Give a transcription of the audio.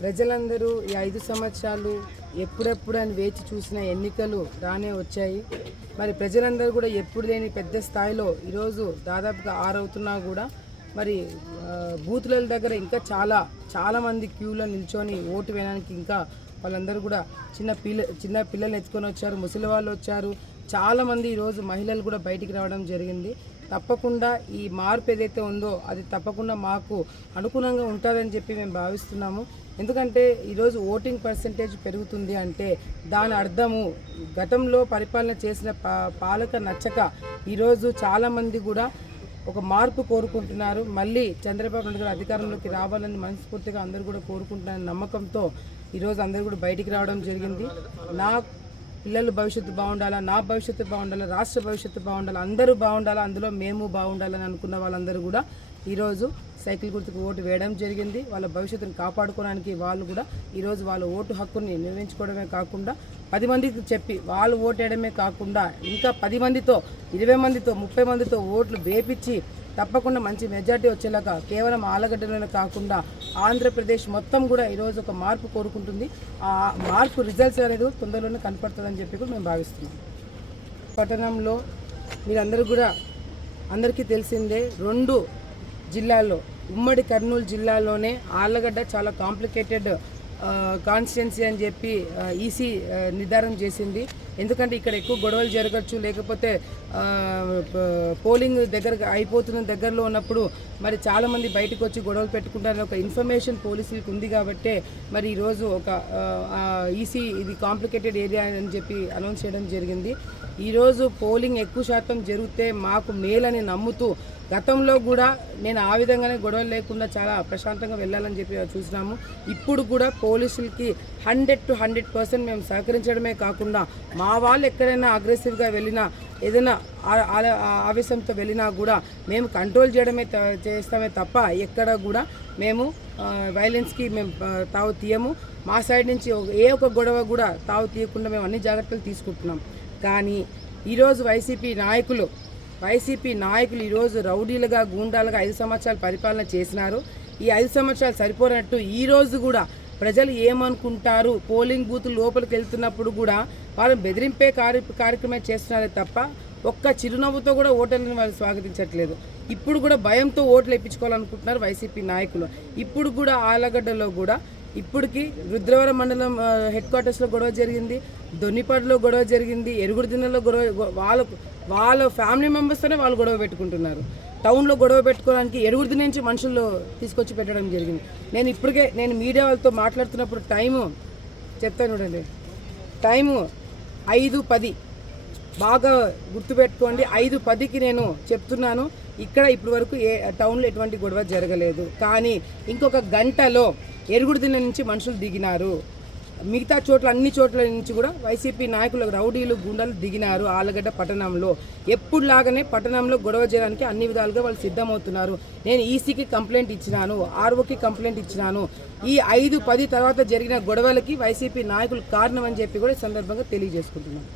ప్రజలందరూ ఈ 5 సంవత్సరాలు ఎప్పుడెప్పుడు అని వేచి చూసిన ఎన్నికలు రానే వచ్చాయి. మరి ప్రజలందరూ కూడా ఎప్పుడు లేని పెద్ద స్థాయిలో ఈరోజు దాదాపుగా 6 అవుతున్నా కూడా మరి బూతుల దగ్గర ఇంకా చాలా మంది క్యూలో నిల్చొని ఓటు వేయడానికి ఇంకా వాళ్ళందరూ కూడా చిన్న పిల్లలు ఎత్తుకొని వచ్చారు, ముసలి వాళ్ళు వచ్చారు, చాలామంది ఈరోజు మహిళలు కూడా బయటికి రావడం జరిగింది. తప్పకుండా ఈ మార్పు ఏదైతే ఉందో అది తప్పకుండా మాకు అనుకూలంగా ఉంటుందని చెప్పి మేము భావిస్తున్నాము. ఎందుకంటే ఈరోజు ఓటింగ్ పర్సెంటేజ్ పెరుగుతుంది అంటే దాని అర్థము గతంలో పరిపాలన చేసిన పాలక నచ్చక ఈరోజు చాలామంది కూడా ఒక మార్పు కోరుకుంటున్నారు. మళ్ళీ చంద్రబాబు నాయుడు గారు అధికారంలోకి రావాలని మనస్ఫూర్తిగా అందరూ కూడా కోరుకుంటున్నారని నమ్మకంతో ఈరోజు అందరూ కూడా బయటికి రావడం జరిగింది. నా పిల్లల భవిష్యత్తు బాగుండాలా, నా భవిష్యత్తు బాగుండాలా, రాష్ట్ర భవిష్యత్తు బాగుండాలా, అందరూ బాగుండాలా, అందులో మేము బాగుండాలని అనుకున్న వాళ్ళందరూ కూడా ఈరోజు సైకిల్ గుర్తుకు ఓటు వేయడం జరిగింది. వాళ్ళ భవిష్యత్తును కాపాడుకోవడానికి వాళ్ళు కూడా ఈరోజు వాళ్ళ ఓటు హక్కుని నిర్వహించుకోవడమే కాకుండా 10 మందికి చెప్పి వాళ్ళు ఓటు వేయడమే కాకుండా ఇంకా 10 మందితో 20 మందితో 30 మందితో ఓట్లు వేపించి తప్పకుండా మంచి మెజార్టీ వచ్చేలాగా కేవలం ఆలగడ్డలోనే కాకుండా ఆంధ్రప్రదేశ్ మొత్తం కూడా ఈరోజు ఒక మార్పు కోరుకుంటుంది. ఆ మార్పు రిజల్ట్స్ అనేది తొందరలోనే కనపడుతుందని చెప్పి కూడా మేము భావిస్తున్నాం. పట్టణంలో మీరందరూ కూడా అందరికీ తెలిసిందే 2 జిల్లాల్లో ఉమ్మడి కర్నూలు జిల్లాలోనే ఆళ్లగడ్డ చాలా కాంప్లికేటెడ్ కాన్స్టిట్యున్సీ అని చెప్పి ఈసీ నిర్ధారణ చేసింది. ఎందుకంటే ఇక్కడ ఎక్కువ గొడవలు జరగచ్చు, లేకపోతే పోలింగ్ అయిపోతున్న దగ్గరలో ఉన్నప్పుడు మరి చాలామంది బయటకు వచ్చి గొడవలు పెట్టుకుంటారని ఒక ఇన్ఫర్మేషన్ పోలీసులకు ఉంది. కాబట్టి మరి ఈరోజు ఒక ఈసీ ఇది కాంప్లికేటెడ్ ఏరియా అని చెప్పి అనౌన్స్ చేయడం జరిగింది. ఈరోజు పోలింగ్ ఎక్కువ శాతం జరిగితే మాకు మేలని నమ్ముతూ గతంలో కూడా నేను ఆ విధంగానే గొడవలు లేకుండా చాలా ప్రశాంతంగా వెళ్ళాలని చెప్పి చూసినాము. ఇప్పుడు కూడా పోలీసులకి 100 to 100% మేము సహకరించడమే కాకుండా మా వాళ్ళు ఎక్కడైనా అగ్రెసివ్గా వెళ్ళినా ఏదైనా ఆవేశంతో వెళ్ళినా కూడా మేము కంట్రోల్ చేస్తామే తప్ప ఎక్కడ కూడా మేము వైలెన్స్కి మేము తావు తీయము. మా సైడ్ నుంచి ఒక గొడవ కూడా తావు తీయకుండా మేము అన్ని జాగ్రత్తలు తీసుకుంటున్నాం. కానీ ఈరోజు వైసీపీ నాయకులు ఈరోజు రౌడీలుగా గూండాలుగా 5 సంవత్సరాలు పరిపాలన చేసినారు. ఈ 5 సంవత్సరాలు సరిపోనట్టు ఈరోజు కూడా ప్రజలు ఏమనుకుంటారు, పోలింగ్ బూత్ లోపలికి వెళ్తున్నప్పుడు కూడా వాళ్ళు బెదిరింపే కార్యక్రమం చేస్తున్నారే తప్ప ఒక్క చిరునవ్వుతో కూడా ఓటర్లను వాళ్ళు స్వాగతించట్లేదు. ఇప్పుడు కూడా భయంతో ఓట్లు వేయించుకోవాలనుకుంటున్నారు వైసీపీ నాయకులు. ఇప్పుడు కూడా ఆలగడ్డలో కూడా ఇప్పటికి రుద్రవరం మండలం హెడ్ క్వార్టర్స్లో గొడవ జరిగింది, దొన్నిపాడులో గొడవ జరిగింది, ఎరుగుడిదిన్నెలో గొడవ, వాళ్ళ ఫ్యామిలీ మెంబర్స్తోనే వాళ్ళు గొడవ పెట్టుకుంటున్నారు. టౌన్లో గొడవ పెట్టుకోవడానికి ఎరుగుడిది నుంచి మనుషులు తీసుకొచ్చి పెట్టడం జరిగింది. నేను మీడియా వాళ్ళతో మాట్లాడుతున్నప్పుడు టైము చెప్తాను చూడండి, టైము 5:10 బాగా గుర్తుపెట్టుకోండి. 5:10కి నేను చెప్తున్నాను. ఇక్కడ ఇప్పటి వరకు టౌన్లో ఎటువంటి గొడవ జరగలేదు. కానీ ఇంకొక గంటలో ఎరుగుడిదిన్న నుంచి మనుషులు దిగినారు. మిగతా చోట్ల అన్ని చోట్ల నుంచి కూడా వైసీపీ నాయకులు రౌడీలు గుండాలు దిగినారు. ఆళ్లగడ్డ పట్టణంలో ఎప్పుడులాగానే పట్టణంలో గొడవ చేయడానికి అన్ని విధాలుగా వాళ్ళు సిద్ధమవుతున్నారు. నేను ఈసీకి కంప్లైంట్ ఇచ్చినాను, ఆర్ఓకి కంప్లైంట్ ఇచ్చినాను. ఈ 5:10 తర్వాత జరిగిన గొడవలకి వైసీపీ నాయకులు కారణం అని చెప్పి కూడా ఈ సందర్భంగా తెలియజేసుకుంటున్నాను.